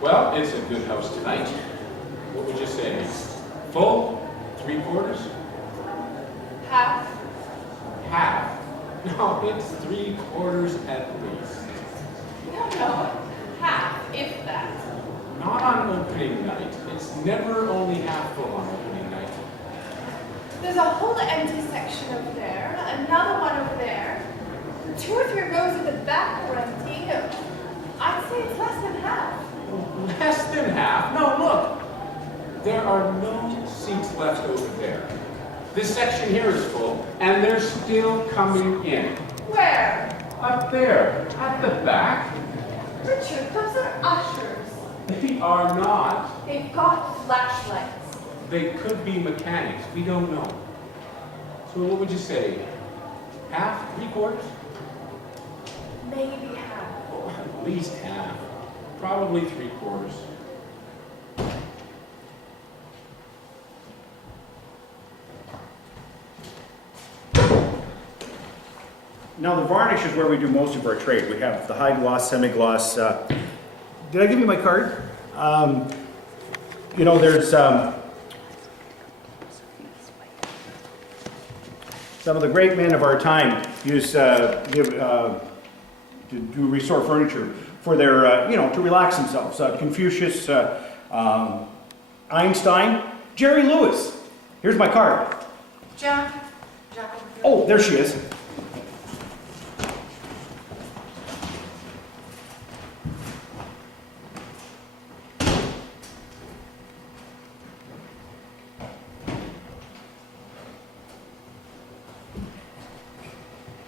Well, it's a good house tonight. What would you say? Full? 3/4? Half. Half? No, it's 3/4 at least. No. Half, if that. Not on opening night. It's never only half full on opening night. There's a whole empty section over there, another one over there, 2 or 3 rows at the back are empty. I'd say it's less than half. Less than half? No, look. There are no seats left over there. This section here is full, and they're still coming in. Where? Up there, at the back. Richard, those are ushers. They are not. They've got flashlights. They could be mechanics. We don't know. So what would you say? Half? 3/4? Maybe half. Oh, at least half. Probably 3/4. Now the varnish is where we do most of our trade. We have the high gloss, semi-gloss. Did I give you my card? You know, there's some of the great men of our time used to do restore furniture for their, you know, to relax themselves. Confucius, Einstein, Jerry Lewis. Here's my card. Jack over here. Oh, there she is.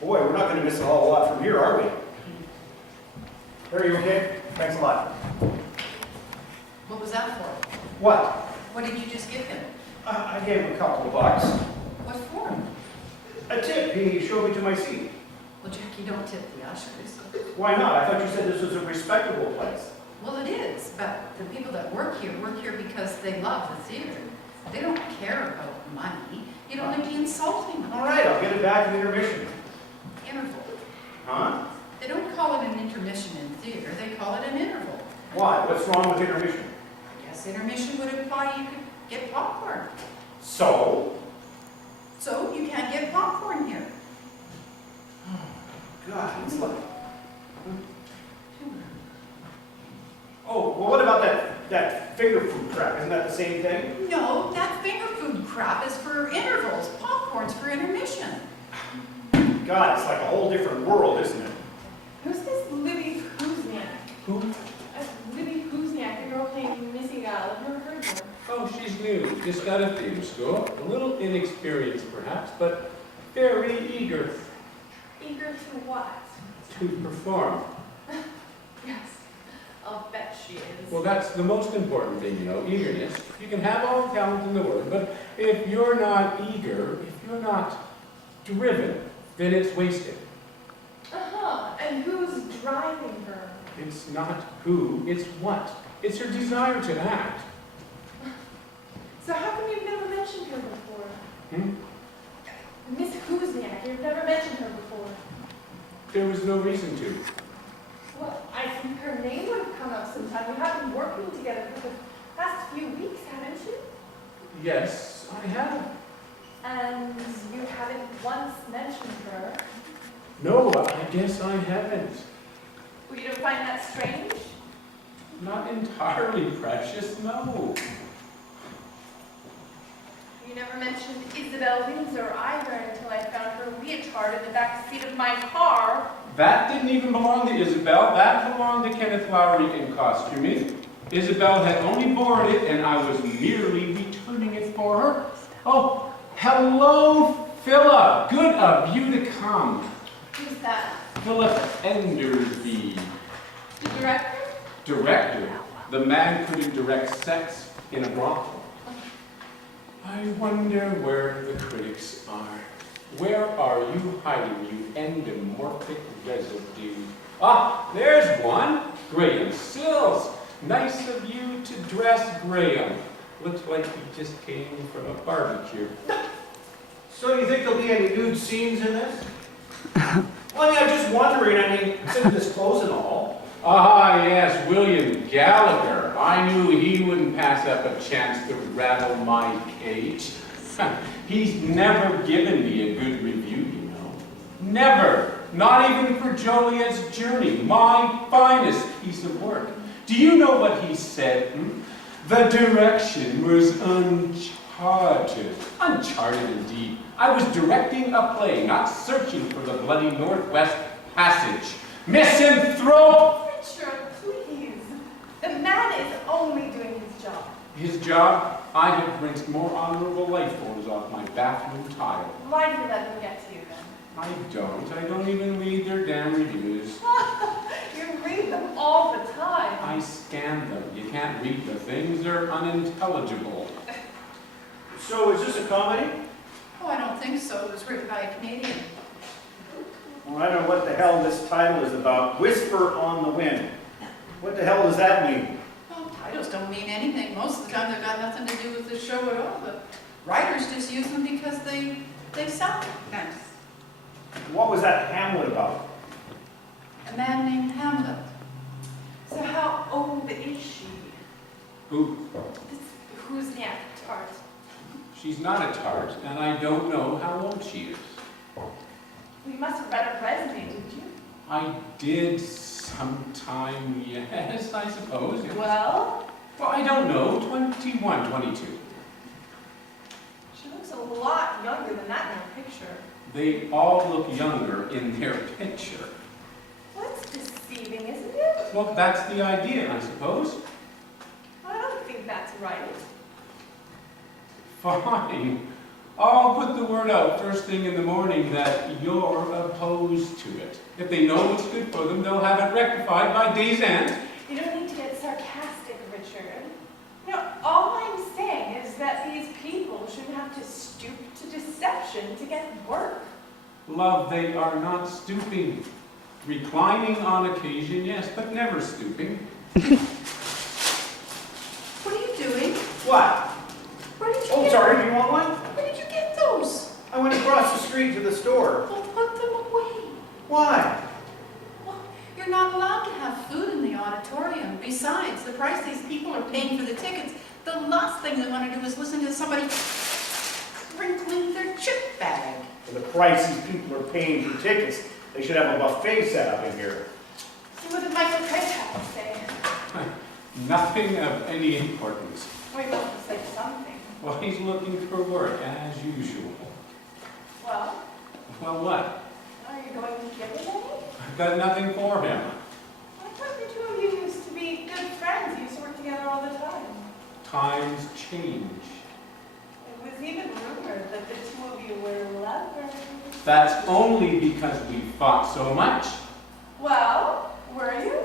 Boy, we're not going to miss a whole lot from here, are we? Are you okay? Thanks a lot. What was that for? What? What did you just give him? I gave him a couple of bucks. What for? A tip. He showed me to my seat. Well, Jackie, don't tip the ushers. Why not? I thought you said this was a respectable place. Well, it is, but the people that work here because they love the theater. They don't care about money. You'd only be insulting them. All right, I'll get it back in intermission. Interval. Huh? They don't call it an intermission in theater. They call it an interval. Why? What's wrong with intermission? I guess intermission would imply you could get popcorn. So? So you can't get popcorn here. God, it's like... Oh, well, what about that finger food crap? Isn't that the same thing? No, that finger food crap is for intervals. Popcorn's for intermission. God, it's like a whole different world, isn't it? Who's this Libby Kuzniak? Who? Libby Kuzniak, the girl playing Missy Gal. I've never heard of her. Oh, she's new. Just out of theater school. A little inexperienced, perhaps, but very eager Eager to what? to perform. Yes, I'll bet she is. Well, that's the most important thing, you know, eagerness. You can have all the talent in the world, but if you're not eager, if you're not driven, then it's wasted. And who's driving her? It's not who, it's what. It's her desire to act. So how come you've never mentioned her before? Miss Kuzniak, you've never mentioned her before. There was no reason to. Well, I think her name would have come up sometime. You have been working together for the past few weeks, haven't you? Yes, I have. And you haven't once mentioned her. No, I guess I haven't. Well, you don't find that strange? Not entirely precious, no. You never mentioned Isabel Windsor either until I found her leotard in the back seat of my car. That didn't even belong to Isabel. That belonged to Kenneth Lowry in costuming. Isabel had only borrowed it, and I was merely returning it for her. Oh, hello, Philip. Good of you to come. Who's that? Philip Enderby. The director? Director. The man couldn't direct sex in a brothel. I wonder where the critics are. Where are you hiding, you endomorphic residue? Ah, there's one. Graham Sills. Nice of you to dress Graham. Looks like he just came from a barbecue. So do you think there'll be any nude scenes in this? Well, I mean, I'm just wondering, I mean, since this clothes and all. Ah, yes, William Gallagher. I knew he wouldn't pass up a chance to rattle my cage. He's never given me a good review, you know. Never. Not even for Joliet's Journey, my finest piece of work. Do you know what he said? The direction was uncharted. Uncharted indeed. I was directing a play, not searching for the bloody Northwest Passage. Misanthrope! Richard, please. The man is only doing his job. His job? I have rinsed more honorable life forms off my bathroom tile. Why do you let them get to you then? I don't even read their damn reviews. You read them all the time. I scan them. You can't read the things, they're unintelligible. So is this a comedy? Oh, I don't think so. It was written by a Canadian. Well, I don't know what the hell this title is about. Whisper on the Wind. What the hell does that mean? Well, titles don't mean anything. Most of the time they've got nothing to do with the show at all. The writers just use them because they sound nice. What was that Hamlet about? A man named Hamlet. So how old is she? Who? Who's the actor? She's not a tart, and I don't know how old she is. You must have read her resume, didn't you? I did sometime, yes, I suppose. Yes. Well, I don't know, 21, 22. she looks a lot younger than that in her picture. They all look younger in their picture. Well, it's deceiving, isn't it? Well, that's the idea, I suppose. I don't think that's right. Fine. I'll put the word out first thing in the morning that you're opposed to it. If they know what's good for them, they'll have it rectified by day's end. You don't need to get sarcastic, Richard. You know, all I'm saying is that these people shouldn't have to stoop to deception to get work. Love, they are not stooping. Reclining on occasion, yes, but never stooping. What are you doing? What? Where did you Oh, get sorry, do you want one? Where did you get those? I went across the street to the store. Well, put them away. Why? Well, you're not allowed to have food in the auditorium. Besides, the price these people are paying for the tickets, the last thing they want to do is listen to somebody crinkling their chip bag. For the price these people are paying for tickets, they should have a buffet set up in here. So what did Michael Price have to say? Nothing of any importance. Well, he must have said something. Well, he's looking for work, as usual. Well, Well, what? are you going to give him any? I've got nothing for him. I thought the two of you used to be good friends. You used to work together all the time. Times change. It was even rumored that the two of you were lovers. That's only because we fought so much. Well, were you?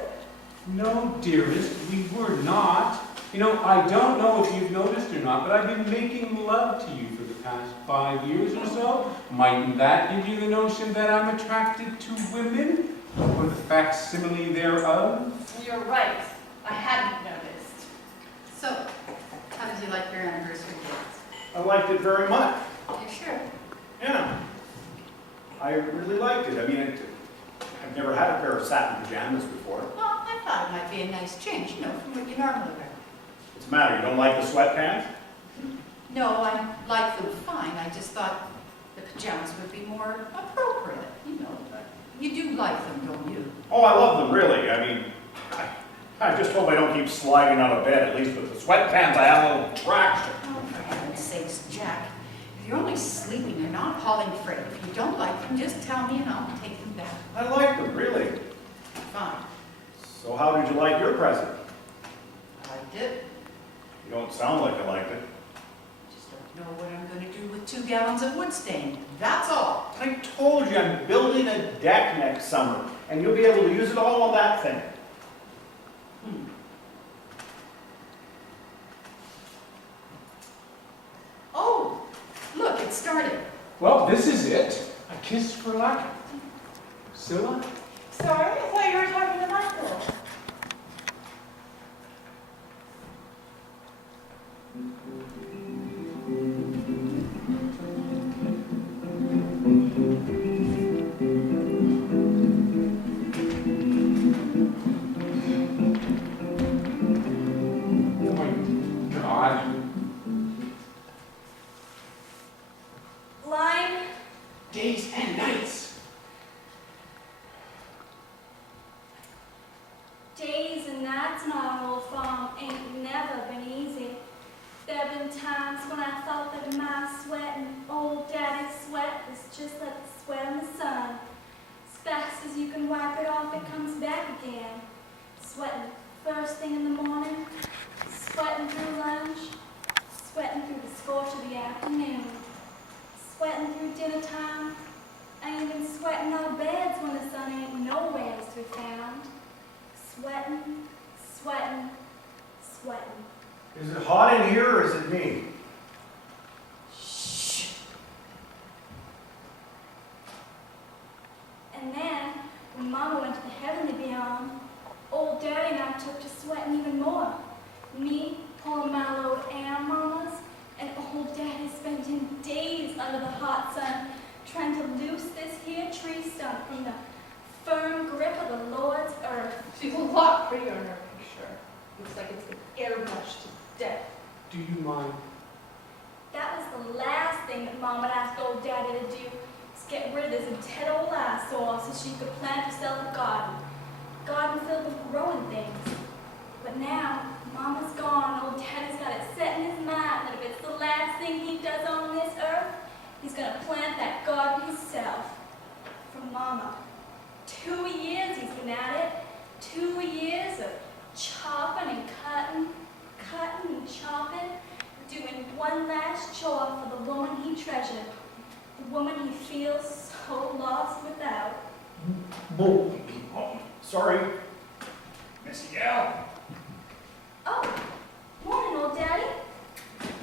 No, dearest, we were not. You know, I don't know if you've noticed or not, but I've been making love to you for the past 5 years or so. Mightn't that give you the notion that I'm attracted to women? Or the facsimile thereof? You're right. I hadn't noticed. So, how did you like your anniversary gift? I liked it very much. You sure? Yeah. I really liked it. I mean, I've never had a pair of satin pajamas before. Well, I thought it might be a nice change, you know, from what you normally wear. What's the matter? You don't like the sweatpants? No, I like them fine. I just thought the pajamas would be more appropriate, you know. But you do like them, don't you? Oh, I love them, really. I mean, I just hope I don't keep sliding out of bed. At least with the sweatpants, I have a little traction. Oh, for heaven's sakes, Jack. If you're only sleeping, you're not hauling freight. If you don't like them, just tell me and I'll take them back. I like them, really. Fine. So how did you like your present? I liked it. You don't sound like you liked it. Just don't know what I'm going to do with 2 gallons of wood stain. That's all. I told you I'm building a deck next summer, and you'll be able to use it all on that thing. Oh, look, it started. Well, this is it. A kiss for luck. Scylla? Sorry, I thought you were talking to Michael. days and nights. Days and nights on our old farm ain't never been easy. There've been times when I thought that my sweat and old daddy's sweat was just like the sweat in the sun. As fast as you can wipe it off, it comes back again. Sweating first thing in the morning, sweating through lunch, sweating through the scorch of the afternoon, sweating through dinner time, and even sweating our beds when the sun ain't nowhere to be found. Sweating, sweating, sweating. Is it hot in here or is it me? Shh. And then, when Mama went to the heavenly beyond, old Daddy and I took to sweating even more. Me, pulling my load and Mama's, and old Daddy spending days under the hot sun trying to loose this here tree stump from the firm grip of the Lord's earth. She's a lot prettier in her picture. Looks like it's been airbrushed to death. Do you mind? That was the last thing that Mom had asked old Daddy to do, was get rid of this dead old eyesore so she could plant herself a garden. Garden filled with growing things. But now, Mama's gone, old Daddy's got it set in his mind that if it's the last thing he does on this earth, he's gonna plant that garden himself. From Mama. 2 years he's been at it. 2 years of chopping and cutting, cutting and chopping, doing one last chore for the woman he treasured, the woman he feels so lost without. Oh, sorry. Missy Gal. Oh, morning, old Daddy.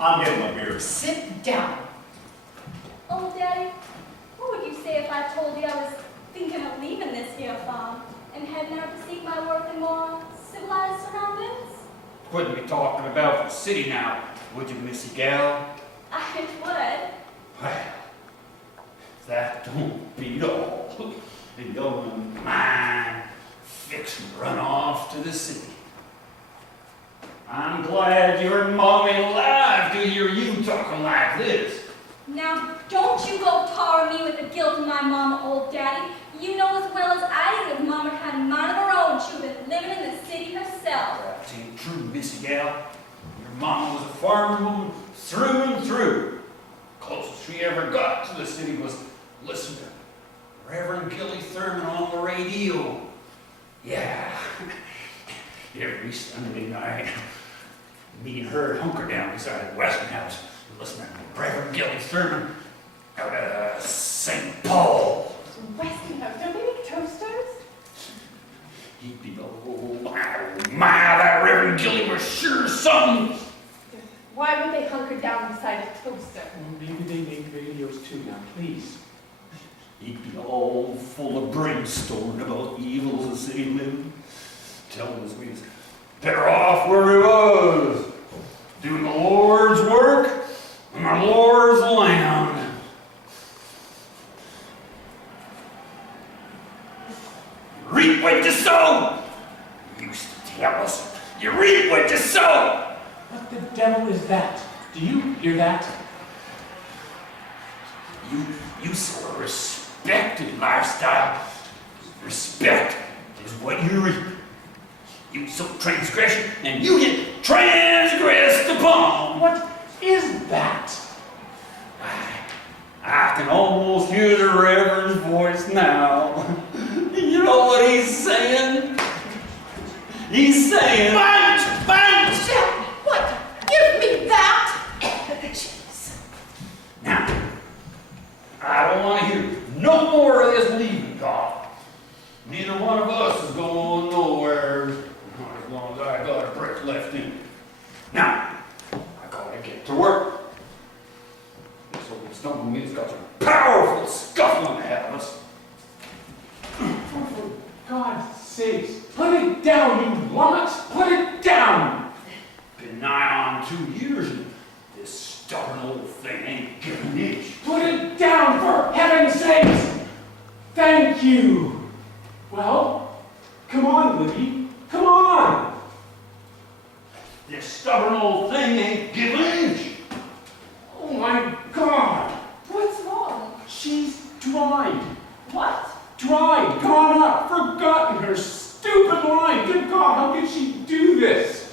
I'm getting my beer. Sit down. Old Daddy, what would you say if I told you I was thinking of leaving this here farm and heading out to seek my work in more civilized surroundings? Wouldn't be talking about the city now, would you, Missy Gal? I would. Well, that don't beat all. The young man fixing to run off to the city. I'm glad your mommy alive to hear you talking like this. Now, don't you go tarring me with the guilt of my mama, old Daddy. You know as well as I do if Mama had a mind of her own, she would have been living in the city herself. That ain't true, Missy Gal. Your mama was a farmer woman through and through. Closest she ever got to the city was listening to Reverend Gilly Thurman on the radio. Yeah, every Sunday night, me and her hunker down beside the Westinghouse, listening to Reverend Gilly Thurman out of St. Paul. Westinghouse, don't they make toasters? He'd be, oh my, that Reverend Gilly was sure something. Why would they hunker down beside a toaster? Well, maybe they make radios too now, please. He'd be all full of brimstone about the evils of city living, telling us we was better off where he was, doing the Lord's work on the Lord's land. Reap what you sow! He used to tell us, you reap what you sow! What the devil is that? Do you hear that? You sort of respected lifestyle. Respect is what you reap. You sow transgression, and you get transgressed upon. What is that? I can almost hear the Reverend's voice now. You know what he's saying? He's saying, Fight! Fight! What? Give me that! Jeez. now, I don't want to hear no more of this leaving talk. Neither one of us is going nowhere, not as long as I got a brick left in me. Now, I gotta get to work. This old stumbleman's got some powerful scuffling ahead of us. For God's sakes, put it down, you lummox! Put it down! Been nigh on 2 years, and this stubborn old thing ain't giving an inch. Put it down, for heaven's sakes! Thank you! Well, come on, Libby. Come on! This stubborn old thing ain't giving an inch. Oh my God! What's wrong? She's Dried. What? Dried, gone up, forgotten her stupid line. Good God, how could she do this?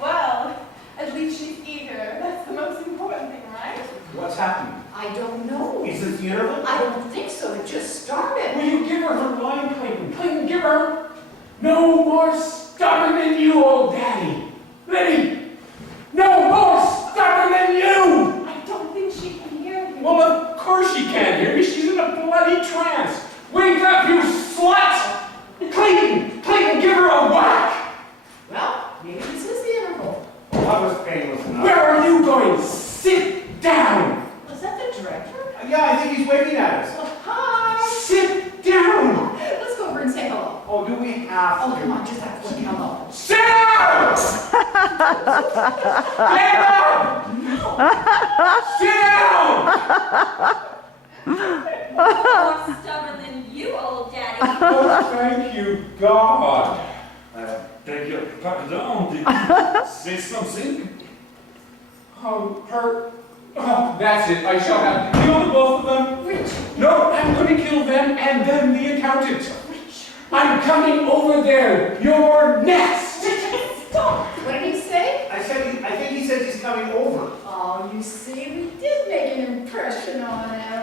Well, at least she's eager. That's the most important thing, right? What's happening? I don't know. Is this the interval? I don't think so. It just started. Will you give her her line, Clayton? Clayton, give her. No more stubborn than you, old daddy. Liddy, no more stubborn than you. I don't think she can hear you. Well, of course she can't hear me. She's in a bloody trance. Wake up, you slut! Clayton, Clayton, give her a whack. Well, maybe this is the interval. That was painless enough. Where are you going? Sit down. Was that the director? Yeah, I think he's waving at us. Well, hi. Sit down. Let's go over and say hello. Oh, do we have Oh, to? come on, just have to say hello. Sit down! Stand up! Sit down! More stubborn than you, old daddy. Oh, thank you, God. Beg your pardon, did you say something? Oh, her. Oh, that's it. I shall have to kill the both of them. Richard. No, I'm going to kill them and then the accountant. I'm coming over there. You're next. Stop! What did he say? I think he said he's coming over. Oh, you see, we did make an impression on him.